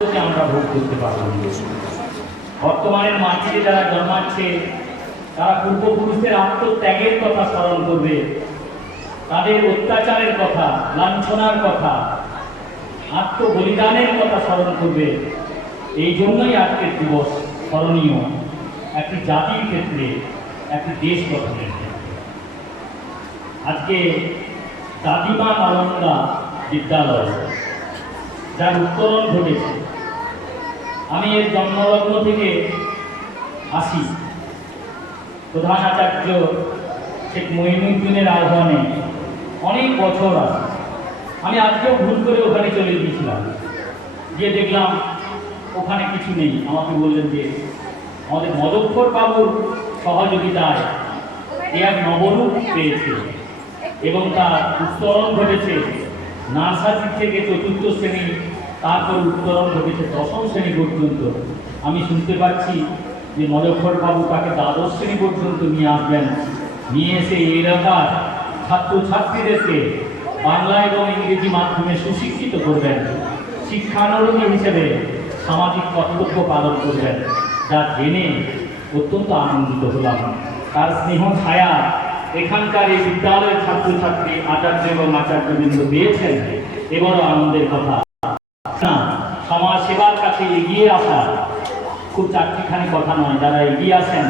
আমরা ভোগ করতে পারব। বর্তমানের মাটিতে যারা জন্মাচ্ছে তারা পূর্বপুরুষদের আত্মত্যাগের কথা স্মরণ করবে, তাদের অত্যাচারের কথা, লাঞ্ছনার কথা, আত্মবলিদানের কথা স্মরণ করবে। এই জন্যই আজকের দিবস স্মরণীয় একটি জাতির ক্ষেত্রে, একটি দেশ গঠনের ক্ষেত্রে। আজকে দাদিমা নালন্দা বিদ্যালয় যার উত্তরণ ঘটেছে, আমি এর জন্মলগ্ন থেকে আসি। প্রধান আচার্য শেখ মঈনুদ্দিনের আহ্বানে অনেক বছর আসি। আমি আজকেও ভুল করে ওখানে চলে গিয়েছিলাম, গিয়ে দেখলাম ওখানে কিছু নেই। আমাকে বললেন যে আমাদের মদক্ষর বাবুর সহযোগিতায় এক নবরূপ পেয়েছে এবং তার উত্তরণ ঘটেছে নার্সারি থেকে চতুর্থ শ্রেণী, তারপর উত্তরণ ঘটেছে দশম শ্রেণী পর্যন্ত। আমি শুনতে পাচ্ছি যে মদক্ষর বাবু তাকে দ্বাদশ শ্রেণী পর্যন্ত নিয়ে আসবেন, নিয়ে এসে এই এলাকার ছাত্রছাত্রীদেরকে বাংলা এবং ইংরেজি মাধ্যমে সুশিক্ষিত করবেন, শিক্ষানুরাগী হিসেবে সামাজিক কর্তব্য পালন করবেন। যা জেনে অত্যন্ত আনন্দিত হলাম। তার স্নেহ ছায়া এখানকার এই বিদ্যালয়ের ছাত্রছাত্রী, আচার্য এবং আচার্যবৃন্দ পেয়েছেন। এবারও আনন্দের কথা। সমাজ সেবার কাছে এগিয়ে আসা খুব চারটিখানি কথা নয়। যারা এগিয়ে আসেন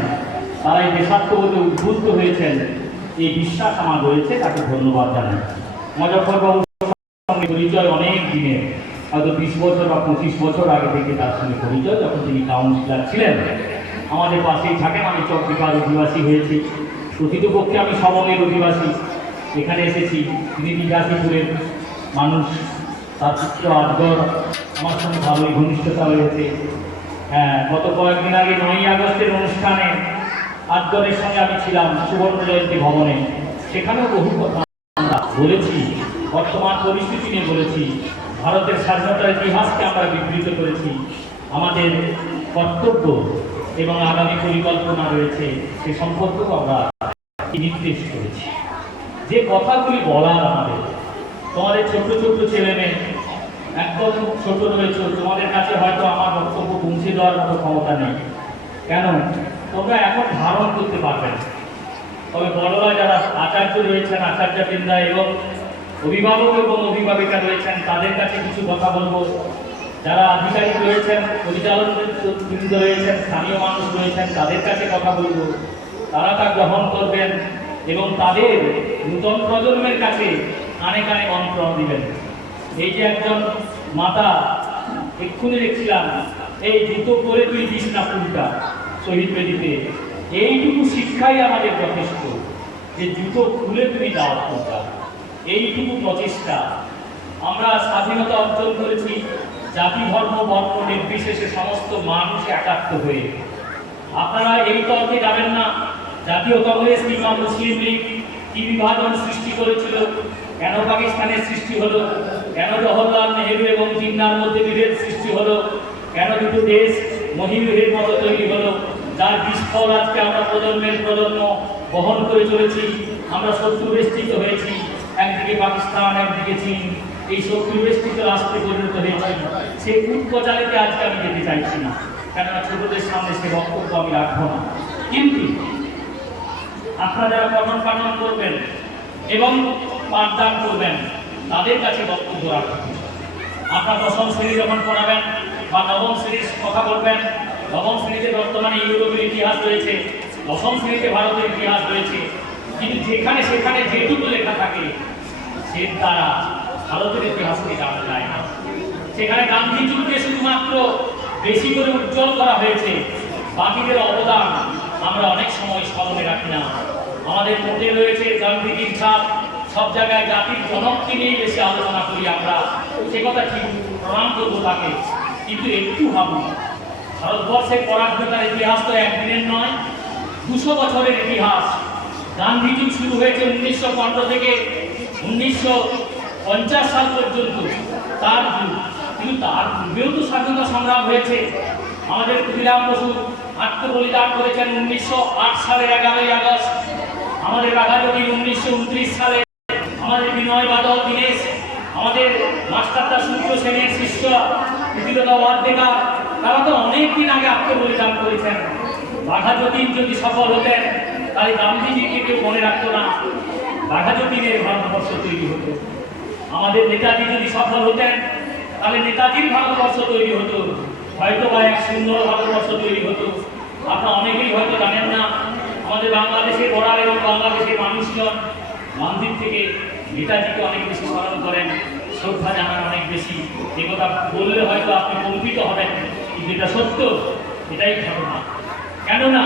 তারা এই দেশাত্মবোধে উদ্বুদ্ধ হয়েছেন, এই বিশ্বাস আমার রয়েছে, তাকে ধন্যবাদ জানাই। মজফর বাবুর সঙ্গে পরিচয় অনেক দিনের, হয়তো 20 বছর বা 25 বছর আগে থেকে তার সঙ্গে পরিচয়, যখন তিনি কাউন্সিলর ছিলেন। আমাদের পাশেই থাকেন। আমি চট্টগ্রামের অধিবাসী হয়েছি, প্রকৃতপক্ষে আমি সবংয়ের অধিবাসী। এখানে এসেছি, তিনি বিকাশীপুরের মানুষ। তার পুত্র আজগর আমার সঙ্গে ভালোই ঘনিষ্ঠতা হয়েছে। হ্যাঁ, গত কয়েকদিন আগে 9ই আগস্টের অনুষ্ঠানে আজগরের সঙ্গে আমি ছিলাম সুবর্ণ জয়ন্তী ভবনে। সেখানেও বহু কথা আমরা বলেছি, বর্তমান পরিস্থিতি নিয়ে বলেছি, ভারতের স্বাধীনতার ইতিহাসকে আমরা বিবৃত করেছি। আমাদের কর্তব্য এবং আগামী পরিকল্পনা রয়েছে সে সম্পর্কেও আমরা নির্দেশ করেছি। যে কথাগুলি বলার আমাদের, তোমাদের ছোট ছোট ছেলে মেয়ে একদম ছোট রয়েছে, তোমাদের কাছে হয়তো আমার বক্তব্য পৌঁছে দেওয়ার মতো ক্ষমতা নেই। কেন? তোমরা এখন ধারণ করতে পারবে না। তবে বড়রা যারা আচার্য রয়েছেন, আচার্যবৃন্দা এবং অভিভাবক এবং অভিভাবিকা রয়েছেন, তাদের কাছে কিছু কথা বলবো। যারা আধিকারিক রয়েছেন, পরিচালক বৃন্দ রয়েছেন, স্থানীয় মানুষ রয়েছেন, তাদের কাছে কথা বলবো। তারা তা গ্রহণ করবেন এবং তাদের নূতন প্রজন্মের কাছে কানে কানে মন্ত্রণ দিবেন। এই যে একজন মাতা এক্ষুনি দেখছিলাম, এই জুতো পরে তুই দিস না ফুলটা শহীদ বেদিতে, এইটুকু শিক্ষাই আমাদের যথেষ্ট, যে জুতো খুলে তুমি দাও ফুলটা। এইটুকু প্রচেষ্টা। আমরা স্বাধীনতা অর্জন করেছি জাতি, ধর্ম, বর্ণ নির্বিশেষে সমস্ত মানুষ একাত্ম হয়ে। আপনারা এই তর্কে যাবেন না জাতীয় কংগ্রেস কিংবা মুসলিম লীগ কি বিভাজন সৃষ্টি করেছিল, কেন পাকিস্তানের সৃষ্টি হলো, কেন জওহরলাল নেহেরু এবং জিন্নার মধ্যে বিভেদ সৃষ্টি হলো, কেন দুটো দেশ মহিমের মতো তৈরি হলো, যার বিস্ফল আজকে আমরা প্রজন্মের প্রজন্ম বহন করে চলেছি। আমরা শত্রুবেষ্টিত হয়েছি, একদিকে পাকিস্তান, একদিকে চীন, এই শত্রুবেষ্টিত রাষ্ট্রে পরিণত হয়েছে। সেই কুটকচালিতে আজকে আমি যেতে চাইছি না, কেননা ছোটদের সামনে সে বক্তব্য আমি রাখবো না। কিন্তু আপনারা যারা পঠন পাঠন করবেন এবং পাঠদান করবেন, তাদের কাছে বক্তব্য রাখবেন। আপনার 10ম শ্রেণী যখন পড়াবেন বা 9ম শ্রেণীর কথা বলবেন, 9ম শ্রেণীতে বর্তমানে ইউরোপের ইতিহাস রয়েছে, 10ম শ্রেণীতে ভারতের ইতিহাস রয়েছে। কিন্তু যেখানে সেখানে যেটুকু লেখা থাকে সে দ্বারা ভারতের ইতিহাসকে জানা যায় না। সেখানে গান্ধী যুগকে শুধুমাত্র বেশি করে উজ্জ্বল করা হয়েছে, বাকিদের অবদান আমরা অনেক সময় স্মরণে রাখি না। আমাদের মধ্যে রয়েছে গান্ধীজির ছাপ, সব জায়গায় জাতির জনককে নিয়ে বেশি আলোচনা করি আমরা, সে কথা ঠিক, প্রণাম করবো তাকে। কিন্তু একটু ভাবুন, ভারতবর্ষের পরাধীনতার ইতিহাস তো একদিনের নয়, 200 বছরের ইতিহাস। গান্ধী যুগ শুরু হয়েছে 1915 থেকে 1950 সাল পর্যন্ত, তার যুগ। কিন্তু তার পূর্বেও তো স্বাধীনতা সংগ্রাম হয়েছে। আমাদের ক্ষুদিরাম বসু আত্মবলিদান করেছেন 1908 সালের 11ই আগস্ট। আমাদের রাধাজী 1929 সালে, আমাদের বিনয় বাদল দীনেশ, আমাদের মাস্টারদা সূর্য সেনের শিষ্য সুশীলতাবাদ দেখা তারা তো অনেক দিন আগে আত্মবলিদান করেছেন। বাঘা যতীন যদি সফল হতেন তাহলে গান্ধীজিকে কেউ মনে রাখতো না, বাঘা যতীনের ভারতবর্ষ তৈরি হতো। আমাদের নেতাজি যদি সফল হতেন তাহলে নেতাজির ভারতবর্ষ তৈরি হতো, হয়তো বা এক সুন্দর ভারতবর্ষ তৈরি হতো। আপনারা অনেকেই হয়তো জানেন না, আমাদের বাংলাদেশের বর্ডার এবং বাংলাদেশের মানুষজন গান্ধীর থেকে নেতাজিকে অনেক বেশি স্মরণ করেন, শ্রদ্ধা জানান অনেক বেশি। এ কথা বললে হয়তো আপনি কল্পিত হবেন, কিন্তু এটা সত্য, এটাই ঘটনা। কেননা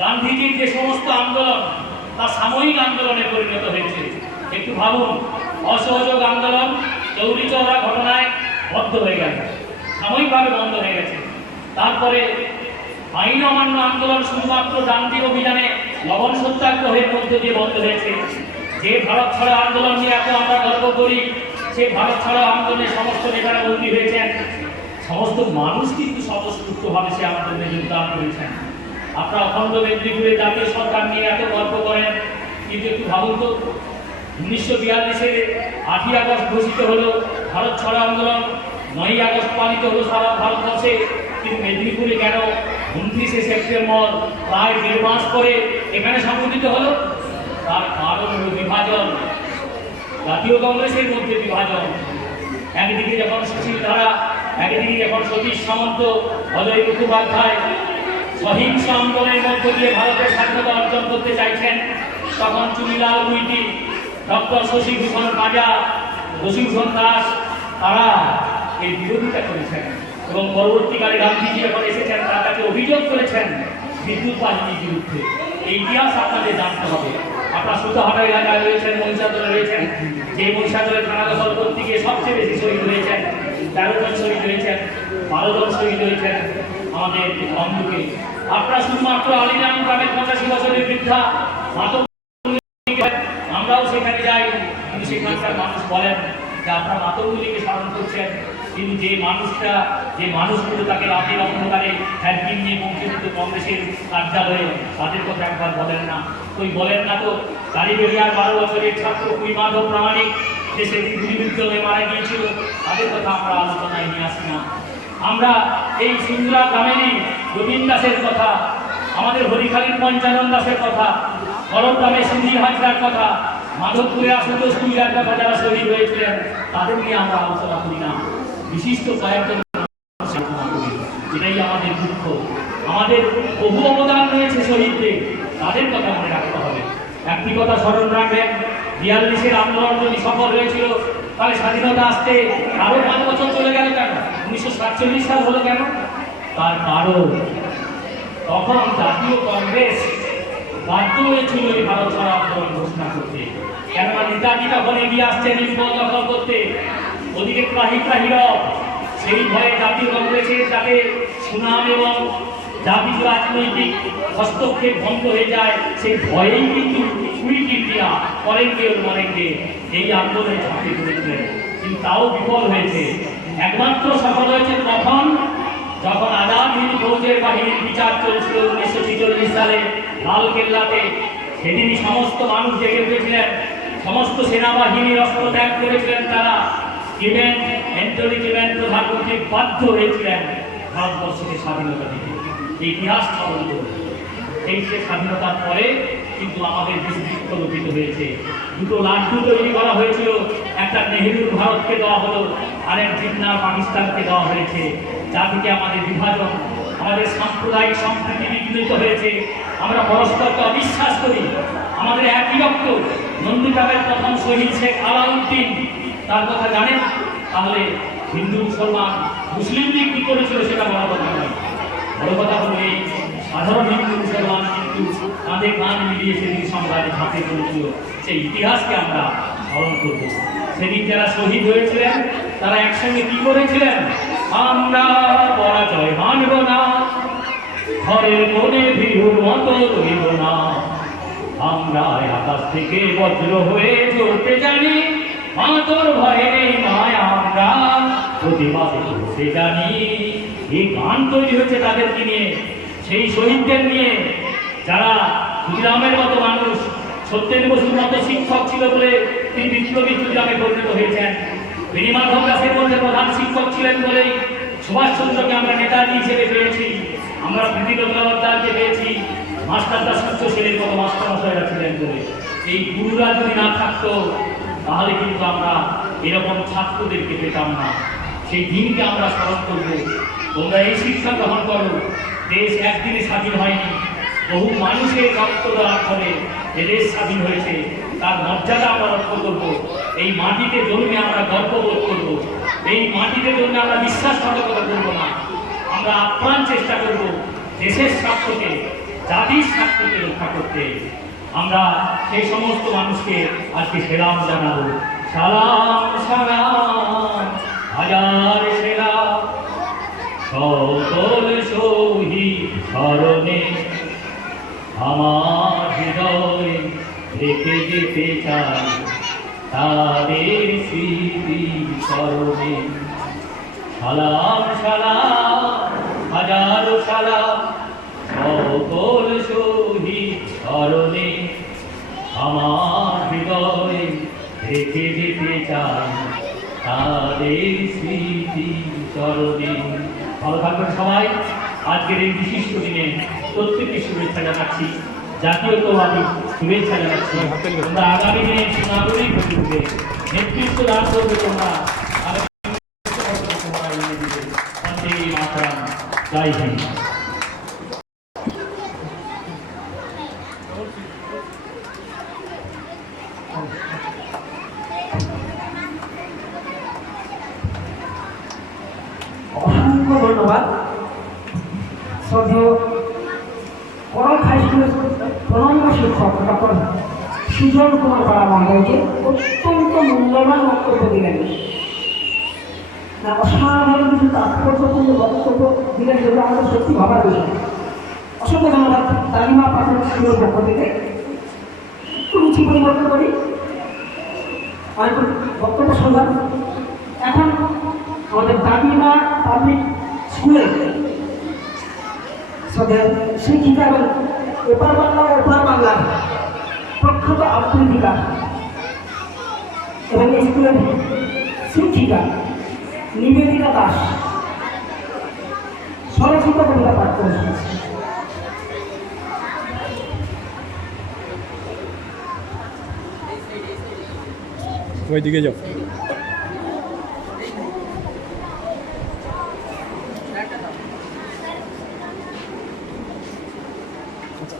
গান্ধীজির যে সমস্ত আন্দোলন তা সাময়িক আন্দোলনে পরিণত হয়েছে। একটু ভাবুন, অসহযোগ আন্দোলন চৌরি চৌরা ঘটনায় বন্ধ হয়ে গেল, সাময়িকভাবে বন্ধ হয়ে গেছে। তারপরে আইন অমান্য আন্দোলন শুধুমাত্র ডান্ডি অভিযানে লবণ সত্যাগ্রহের মধ্য দিয়ে বন্ধ হয়েছে। যে ভারত ছাড়া আন্দোলন নিয়ে এত আমরা গর্ব করি, সেই ভারত ছাড়া আন্দোলনে সমস্ত নেতারা বন্দী হয়েছেন। সমস্ত মানুষ কিন্তু স্বতঃস্ফূর্তভাবে সে আন্দোলনে যোগদান করেছেন। আপনারা অখণ্ড মেদিনীপুরে জাতীয় সরকার নিয়ে এত গর্ব করেন, কিন্তু একটু ভাবুন তো, 1942-এর 8ই আগস্ট ঘোষিত হলো ভারত ছাড়া আন্দোলন, 9ই আগস্ট পালিত হলো সারা ভারতবর্ষে, কিন্তু মেদিনীপুরে কেন 29শে সেপ্টেম্বর প্রায় 1.5 মাস পরে এখানে সংঘটিত হলো? তার কারণ হল বিভাজন, জাতীয় কংগ্রেসের মধ্যে বিভাজন। একদিকে যখন সুশীল ধারা, একদিকে যখন সতীশ সামন্ত, অজয় মুখোপাধ্যায় সহিংস আন্দোলনের মধ্য দিয়ে ভারতের স্বাধীনতা অর্জন করতে চাইছেন, তখন চুনিলাল মুইতি, ডক্টর শশীভূষণ কাজা, বসুভূষণ দাস তারা এর বিরোধিতা করেছেন। এবং পরবর্তীকালে গান্ধীজি যখন এসেছেন তারা তাকে অভিযোগ করেছেন বিদ্যুৎ বাহিনীর বিরুদ্ধে। এই ইতিহাস আপনাদের জানতে হবে। আপনার সুতাহাটা এলাকায় রয়েছেন, মহিষাদলে রয়েছেন, যে মহিষাদলে থানা দখল করতে গিয়ে সবচেয়ে বেশি শহীদ হয়েছেন, 13 জন শহীদ হয়েছেন, 12 জন শহীদ হয়েছেন আমাদের বন্ধুকে। আপনারা শুধুমাত্র আলিরাম গ্রামের 85 বছরের বৃদ্ধা মাতঙ্গ, আমরাও সেখানে যাই, কিন্তু সেখানকার মানুষ বলেন যে আপনারা মাতঙ্গলিকে স্মরণ করছেন, কিন্তু যে মানুষগুলো তাকে রাতের অন্ধকারে হ্যান্ডিং নিয়ে পৌঁছেছিল কংগ্রেসের কার্যালয়ে, তাদের কথা একবার বলেন না। ওই বলেন না তো কালীবেড়িয়ার 12 বছরের ছাত্র কুইমাধব প্রামাণিক যে সেদিন গুলিবিদ্ধ হয়ে মারা গিয়েছিল, তাদের কথা আমরা আলোচনায় নিয়ে আসি না। আমরা এই সিন্দুরা গ্রামেরই গোবিন্দ দাসের কথা, আমাদের হরিখালীর পঞ্চানন দাসের কথা, করমগ্রামে সিন্ধি হাজরার কথা, মাধবপুরে আশুতোষ কুইলার কথা যারা শহীদ হয়েছিলেন, তাদের নিয়ে আমরা আলোচনা করি না। বিশিষ্ট কয়েকজন, এটাই আমাদের দুঃখ। আমাদের বহু অবদান রয়েছে শহীদদের, তাদের কথা মনে রাখতে হবে। একটি কথা স্মরণ রাখবেন, 42-এর আন্দোলন যদি সফল হয়েছিল তাহলে স্বাধীনতা আসতে আরো 5 বছর চলে গেল কেন? 1947 সাল হলো কেন? তার কারণ তখন জাতীয় কংগ্রেস বাধ্য হয়েছিল এই ভারত ছাড়া আন্দোলন ঘোষণা করতে। কেননা নেতাজি তখন এগিয়ে আসছেন নির্মল দখল করতে, ওদিকে ত্রাহিরব, সেই ভয়ে জাতীয় কংগ্রেসের যাতে সুনাম এবং জাতীয় রাজনৈতিক হস্তক্ষেপ বন্ধ হয়ে যায়, সেই ভয়েই কিন্তু কুইট ইন্ডিয়া করেনগে মরেনগে এই আন্দোলনে ঝাঁপিয়ে পড়েছিলেন। কিন্তু তাও বিফল হয়েছে। একমাত্র সফল হয়েছে তখন যখন আজাদ হিন্দ ফৌজের বাহিনীর বিচার চলছিল 1946 সালে লালকেল্লাতে। সেদিনই সমস্ত মানুষ জেগে উঠেছিলেন, সমস্ত সেনাবাহিনীর অস্ত্র ত্যাগ করেছিলেন তারা। অ্যান্টনি ক্লেমেন্ট প্রধানমন্ত্রী বাধ্য হয়েছিলেন ভারতবর্ষকে স্বাধীনতা দিতে। এই ইতিহাস স্মরণ করুন। এই যে স্বাধীনতার পরে কিন্তু আমাদের বিস্তৃত রচিত হয়েছে। 2টো লাড্ডু তৈরি করা হয়েছিল, একটা নেহেরুর ভারতকে দেওয়া হলো, আরেক জিন্নাহ পাকিস্তানকে দেওয়া হয়েছে। যা থেকে আমাদের বিভাজন, আমাদের সাম্প্রদায়িক সম্প্রীতি বিঘ্নিত হয়েছে। আমরা পরস্পরকে অবিশ্বাস করি, আমাদের একই রক্ত। নন্দীগ্রামের প্রথম শহীদ শেখ আলাউদ্দিন, তার কথা জানেন? তাহলে হিন্দু মুসলমান মুসলিম লীগ কি করেছিল সেটা বড় কথা নয়। বড় কথা হলো এই সাধারণ হিন্দু মুসলমান কিন্তু কাঁধে কাঁধ মিলিয়ে সেদিন সংগ্রামে ঝাঁপিয়ে পড়েছিল। সেই ইতিহাসকে আমরা স্মরণ করব। সেদিন যারা শহীদ হয়েছিলেন তারা একসঙ্গে কি করেছিলেন? আমরা পরাজয় মানব না, ঘরের কোণে ভিড়ুর মতো রইব না, আমরা আকাশ থেকে বজ্র হয়ে চলতে জানি, মা তোর ভয়ে নেই মায়া আমরা প্রতিবাদে করতে জানি। এই গান তৈরি হয়েছে তাদেরকে নিয়ে, সেই শহীদদের নিয়ে, যারা ক্ষুদিরামের মতো মানুষ, সত্যেন বসুর মতো শিক্ষক ছিল বলে তিনি বিপ্লবী ক্ষুদিরামে পরিণত হয়েছেন। বেণীমাধব দাসের মধ্যে প্রধান শিক্ষক ছিলেন বলেই সুভাষচন্দ্রকে আমরা নেতাজি হিসেবে পেয়েছি, আমরা প্রীতিলতা মুখোপাধ্যায়কে পেয়েছি, মাস্টারদা সূর্য সেনের মতো মাস্টারমশাইরা ছিলেন বলে। এই গুরুরা যদি না থাকতো তাহলে কিন্তু আমরা এরকম ছাত্রদেরকে পেতাম না। সেই দিনকে আমরা স্মরণ করবো। তোমরা এই শিক্ষা গ্রহণ করো। দেশ একদিনে স্বাধীন হয়নি, বহু মানুষের রক্ত দেওয়ার ফলে এদেশ স্বাধীন হয়েছে। তার মর্যাদা আমরা রক্ষা করবো। এই মাটিতে জন্মে আমরা গর্ববোধ করবো। এই মাটিতে জন্মে আমরা বিশ্বাসঘাতকতা করবো না। আমরা আপ্রাণ চেষ্টা করব দেশের স্বার্থকে, জাতির স্বার্থকে রক্ষা করতে। আমরা সেই সমস্ত মানুষকে আজকে সেলাম জানাবো। সালাম সালাম হাজার সেলাম সকল শহীদ স্মরণে, আমার হৃদয়ে রেখে যেতে চাই তাদের স্মৃতি স্মরণে। সালাম সালাম হাজারো সালাম সকল শহীদ স্মরণে, আমার হৃদয়ে রেখে যেতে চাই তাদের স্মৃতি স্মরণে। ভালো থাকবেন সবাই। আজকের এই বিশিষ্ট দিনে প্রত্যেককে শুভেচ্ছা জানাচ্ছি, জাতীয়তাবাদী শুভেচ্ছা জানাচ্ছি। তোমরা আগামী দিনে সুনাগরিক হয়ে উঠবে, নেতৃত্ব দান করবে তোমরা। জয় হিন্দ। অসংখ্য ধন্যবাদ শ্রদ্ধেয় করল হাই স্কুলের প্রণম্য শিক্ষক ডক্টর সুজন কুমার পাড়া মহোদয়কে অত্যন্ত মূল্যবান বক্তব্য দিলেন। অসাধারণ কিছু তাৎপর্যপূর্ণ বক্তব্য দিলেন, যেগুলো আমাদের সত্যি ভাবার বিষয়। অসংখ্য ধন্যবাদ। তালিমা প্রাথমিক স্কুলের পক্ষ থেকে একটু রুচি পরিবর্তন করি, আমি বক্তব্য শুনলাম। এখন আমাদের তালিমা পাবলিক স্কুলের শিক্ষিকা এবং ওপার বাংলা ওপার বাংলার প্রখ্যাত আবৃত্তিকা এবং স্কুলের শিক্ষিকা নিবেদিতা দাস স্বরচিত কবিতা পাঠ করে শুনেছি। ওইদিকে যাও। আচ্ছা